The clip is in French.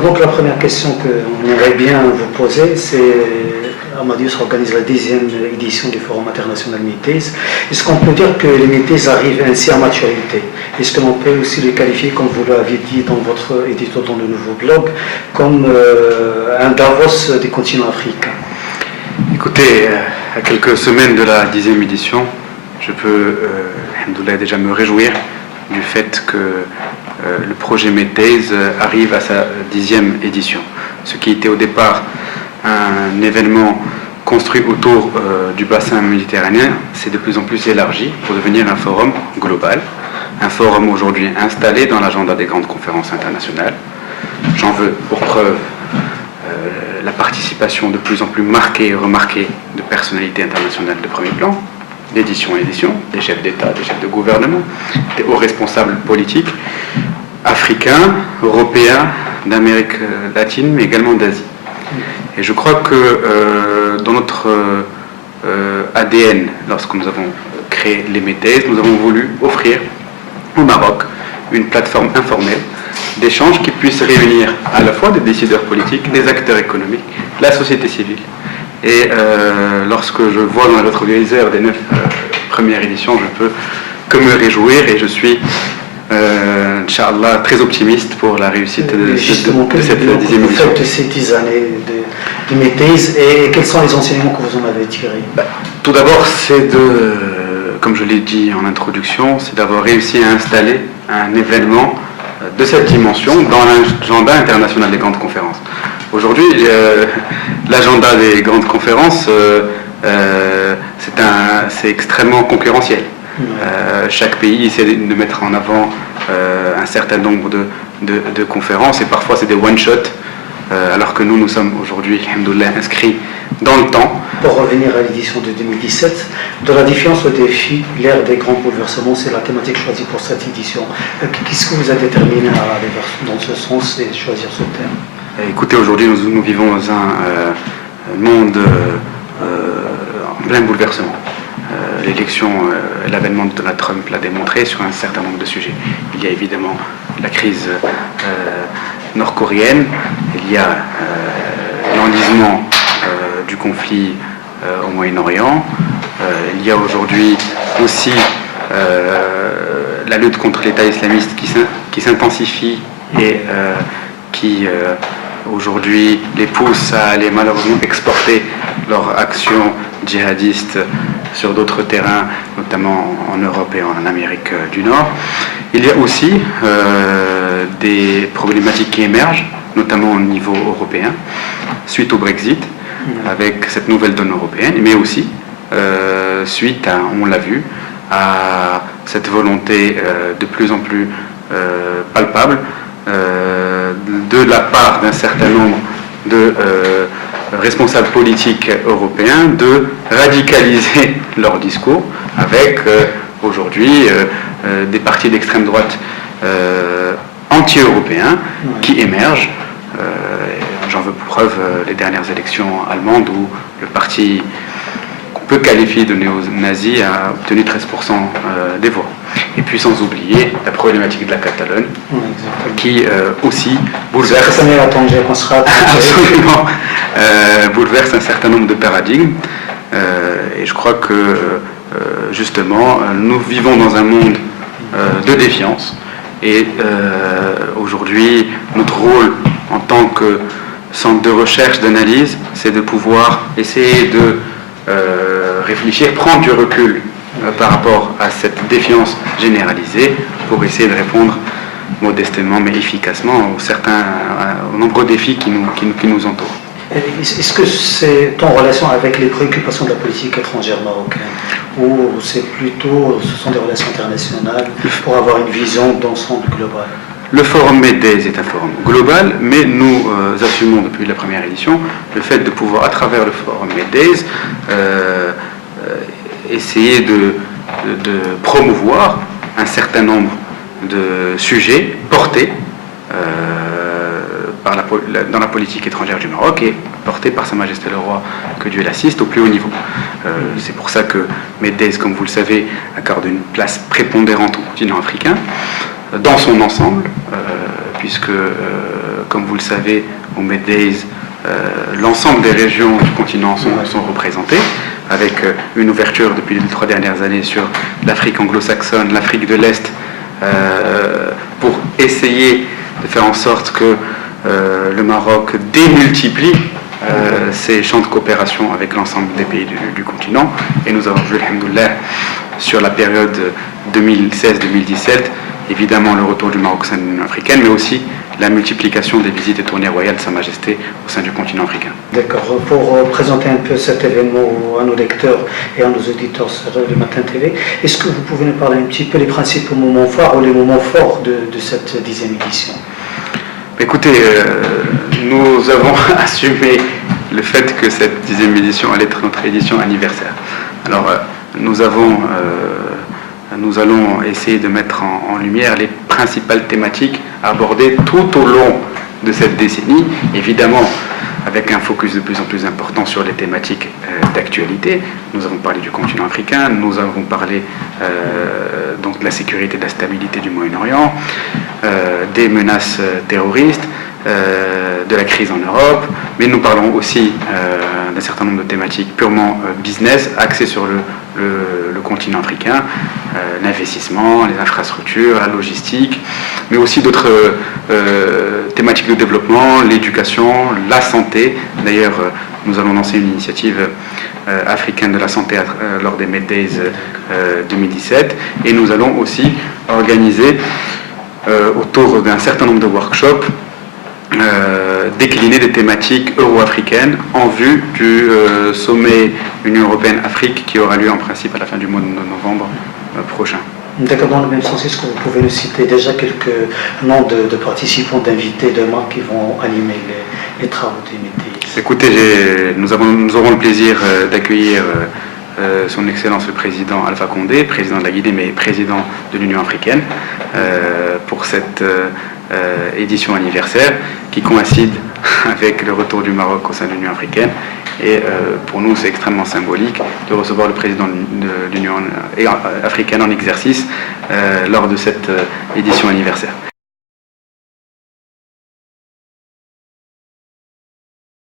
Donc la première question qu'on aimerait bien vous poser, c'est Amadeus organise la 10e édition du Forum international METES. Est-ce qu'on peut dire que les METES arrivent ainsi à maturité? Est-ce qu'on peut aussi les qualifier, comme vous l'avez dit dans votre édito dans le nouveau blog, comme un Davos des continents africains? Écoutez, à quelques semaines de la 10e édition, je peux, alhamdoulilah, déjà me réjouir du fait que le projet METES arrive à sa 10e édition. Ce qui était au départ un événement construit autour du bassin méditerranéen s'est de plus en plus élargi pour devenir un forum global, un forum aujourd'hui installé dans l'agenda des grandes conférences internationales. J'en veux pour preuve la participation de plus en plus marquée et remarquée de personnalités internationales de premier plan, d'édition en édition, des chefs d'État, des chefs de gouvernement, des hauts responsables politiques, africains, européens, d'Amérique latine, mais également d'Asie. Et je crois que dans notre ADN, lorsque nous avons créé les METES, nous avons voulu offrir au Maroc une plateforme informelle d'échanges qui puisse réunir à la fois des décideurs politiques, des acteurs économiques, la société civile. Et lorsque je vois dans notre organiseur des 9 premières éditions, je peux que me réjouir et je suis Inch'Allah, très optimiste pour la réussite de cette 10e édition. De ces 10 années de METES et quels sont les enseignements que vous en avez tirés? Tout d'abord, c'est de, comme je l'ai dit en introduction, c'est d'avoir réussi à installer un événement de cette dimension dans l'agenda international des grandes conférences. Aujourd'hui, l'agenda des grandes conférences, c'est extrêmement concurrentiel. Chaque pays essaie de mettre en avant un certain nombre de conférences et parfois c'est des one-shots alors que nous sommes aujourd'hui, alhamdoulilah, inscrits dans le temps. Pour revenir à l'édition de 2017, de la différence au défi, l'ère des grands bouleversements, c'est la thématique choisie pour cette édition. Qu'est-ce que vous a déterminé à aller dans ce sens et choisir ce thème? Écoutez, aujourd'hui nous vivons dans un monde en plein bouleversement. L'élection, l'avènement de Donald Trump l'a démontré sur un certain nombre de sujets. Il y a évidemment la crise nord-coréenne, il y a l'enlisement du conflit au Moyen-Orient, il y a aujourd'hui aussi la lutte contre l'État islamiste qui s'intensifie et qui aujourd'hui les pousse à aller malheureusement exporter leur action djihadiste sur d'autres terrains, notamment en Europe et en Amérique du Nord. Il y a aussi des problématiques qui émergent, notamment au niveau européen, suite au Brexit, avec cette nouvelle donne européenne, mais aussi suite à, on l'a vu, à cette volonté de plus en plus palpable de la part d'un certain nombre de responsables politiques européens de radicaliser leur discours avec aujourd'hui des partis d'extrême droite anti-européens qui émergent. J'en veux pour preuve les dernières élections allemandes où le parti qu'on peut qualifier de néo-nazi a obtenu 13% des voix. Et puis sans oublier la problématique de la Catalogne, qui aussi bouleverse, absolument, bouleverse un certain nombre de paradigmes. Et je crois que justement, nous vivons dans un monde de défiance. Et aujourd'hui, notre rôle en tant que centre de recherche, d'analyse, c'est de pouvoir essayer de réfléchir, prendre du recul par rapport à cette défiance généralisée pour essayer de répondre modestement mais efficacement aux nombreux défis qui nous entourent. Est-ce que c'est en relation avec les préoccupations de la politique étrangère marocaine ou c'est plutôt, ce sont des relations internationales pour avoir une vision d'ensemble globale? Le forum METES est un forum global, mais nous assumons depuis la première édition le fait de pouvoir, à travers le forum METES, essayer de promouvoir un certain nombre de sujets portés dans la politique étrangère du Maroc et portés par Sa Majesté le Roi, que Dieu l'assiste, au plus haut niveau. C'est pour ça que METES, comme vous le savez, accorde une place prépondérante au continent africain, dans son ensemble, puisque, comme vous le savez, au Meddays, l'ensemble des régions du continent sont représentées, avec une ouverture depuis les 3 dernières années sur l'Afrique anglo-saxonne, l'Afrique de l'Est, pour essayer de faire en sorte que le Maroc démultiplie ses champs de coopération avec l'ensemble des pays du continent. Et nous avons vu, alhamdoulilah, sur la période 2016-2017, évidemment le retour du Maroc au sein de l'Union africaine, mais aussi la multiplication des visites et tournées royales de Sa Majesté au sein du continent africain. D'accord. Pour présenter un peu cet événement à nos lecteurs et à nos auditeurs sur le Matin TV, est-ce que vous pouvez nous parler un petit peu des principaux moments forts ou les moments forts de cette 10e édition? Écoutez, nous avons assumé le fait que cette 10e édition allait être notre édition anniversaire. Alors, nous allons essayer de mettre en lumière les principales thématiques abordées tout au long de cette décennie, évidemment avec un focus de plus en plus important sur les thématiques d'actualité. Nous avons parlé du continent africain, nous avons parlé donc de la sécurité et de la stabilité du Moyen-Orient, des menaces terroristes, de la crise en Europe, mais nous parlons aussi d'un certain nombre de thématiques purement business, axées sur le continent africain, l'investissement, les infrastructures, la logistique, mais aussi d'autres thématiques de développement, l'éducation, la santé. D'ailleurs, nous allons lancer une initiative africaine de la santé lors des Meddays 2017, et nous allons aussi organiser autour d'un certain nombre de workshops décliner des thématiques euro-africaines en vue du sommet Union Européenne-Afrique qui aura lieu en principe à la fin du mois de novembre prochain. D'accord, dans le même sens, est-ce que vous pouvez nous citer déjà quelques noms de participants, d'invités demain qui vont animer les travaux des Meddays? Écoutez, nous aurons le plaisir d'accueillir son Excellence le Président Alpha Condé, président de la Guinée, mais président de l'Union africaine, pour cette édition anniversaire qui coïncide avec le retour du Maroc au sein de l'Union africaine. Et pour nous, c'est extrêmement symbolique de recevoir le président de l'Union africaine en exercice lors de cette édition anniversaire.